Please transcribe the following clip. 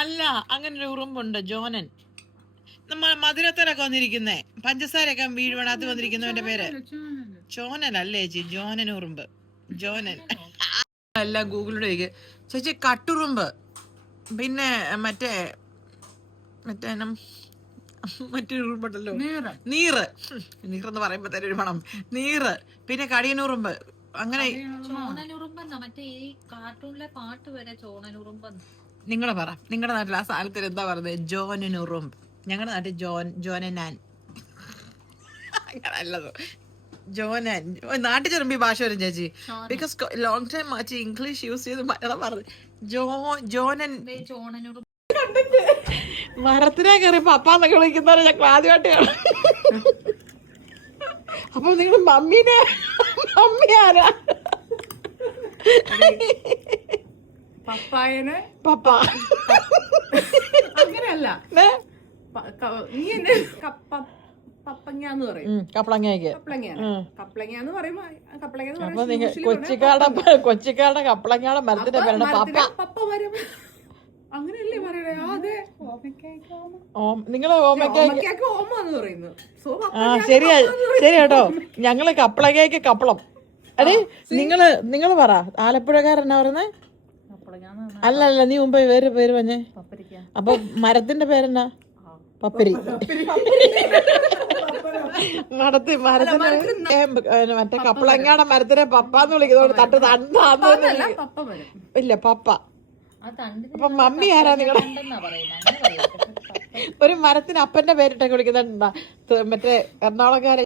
അല്ല, അങ്ങനെ ഒരു ഉറുമ്പുണ്ട്, ജോനൻ. നമ്മ മധുരത്തിലൊക്കെ വന്നിരിക്കുന്നേ, പഞ്ചസാരയൊക്കെ വീഴുവണത്ത് വന്നിരിക്കുന്നവന്റെ പേര് ചോനനല്ലേ ചേച്ചി, ജോനൻ ഉറുമ്പ്. ജോനൻ എല്ലാം ഗൂഗിളിലൂടെ ചേച്ചി. കട്ടുറുമ്പ്, പിന്നെ മറ്റേ മറ്റേ മറ്റൊരു ഉറുമ്പുണ്ടല്ലോ, നീറ്. നീറെന്ന് പറയുമ്പോ തന്നെ ഒരു മണം. നീറ്, പിന്നെ കടിയനുറുമ്പ്. അങ്ങനെ നിങ്ങളെ പറ, നിങ്ങളുടെ നാട്ടിൽ ആ സാധനത്തിന് എന്താ പറയുന്നത്? ജോനനുറുമ്പ്. ഞങ്ങളുടെ നാട്ടിൽ ജോനനാൻ. അങ്ങനല്ലത്, ജോനാൻ. നാട്ടിൽ ചെറുമ്പി ഭാഷ വരും ചേച്ചി. ബിക്കോസ് ലോങ് ടൈം ചേച്ചി ഇംഗ്ലീഷ് യൂസ് ചെയ്ത് മലയാളം പറഞ്ഞു. ജോനൻ. മരത്തിനെ കയറി പപ്പാന്നൊക്കെ വിളിക്കുന്നവരെ ഞങ്ങൾ ആദ്യമായിട്ട് കാണും. അപ്പൊ നിങ്ങൾ മമ്മി ആരാ? പപ്പായനെ പപ്പ അങ്ങനെയല്ല, നീ എന്നെ പപ്പങ്ങാന്ന് പറയും. കപ്പളങ്ങയ്ക്ക് കപ്പളങ്ങാന്ന് പറയുമ്പോ കൊച്ചിക്കാരുടെ കപ്പളങ്ങാടെ മരത്തിന്റെ പേരാണ് പപ്പ. പപ്പ വരും, അങ്ങനെയല്ലേ പറയണേ? അതെ, നിങ്ങള് ഓമയ്ക്ക് ഓമാന്ന് പറയുന്നു. ശരിയാ, ശരി കേട്ടോ. ഞങ്ങള് കപ്പളങ്ങയ്ക്ക് കപ്പളം. അടേ, നിങ്ങള് പറ, ആലപ്പുഴക്കാരെന്നാ പറയുന്നേ? അല്ല, നീ മുമ്പ് വേറെ പേര് പറഞ്ഞേ. അപ്പൊ മരത്തിന്റെ പേരെന്നാ? പപ്പരി. മറ്റേ കപ്പളങ്ങാടെ മരത്തിനെ പപ്പാന്ന് വിളിക്കുന്നോണ്ട് തട്ട് തണ്ടാന്ന്. ഇല്ല, പപ്പ. അപ്പൊ മമ്മി ആരാ നിങ്ങളെ? ഒരു മരത്തിന് അപ്പന്റെ പേരിട്ടൊക്കെ വിളിക്കുന്നുണ്ടാ? മറ്റേ എറണാകുളക്കാരെ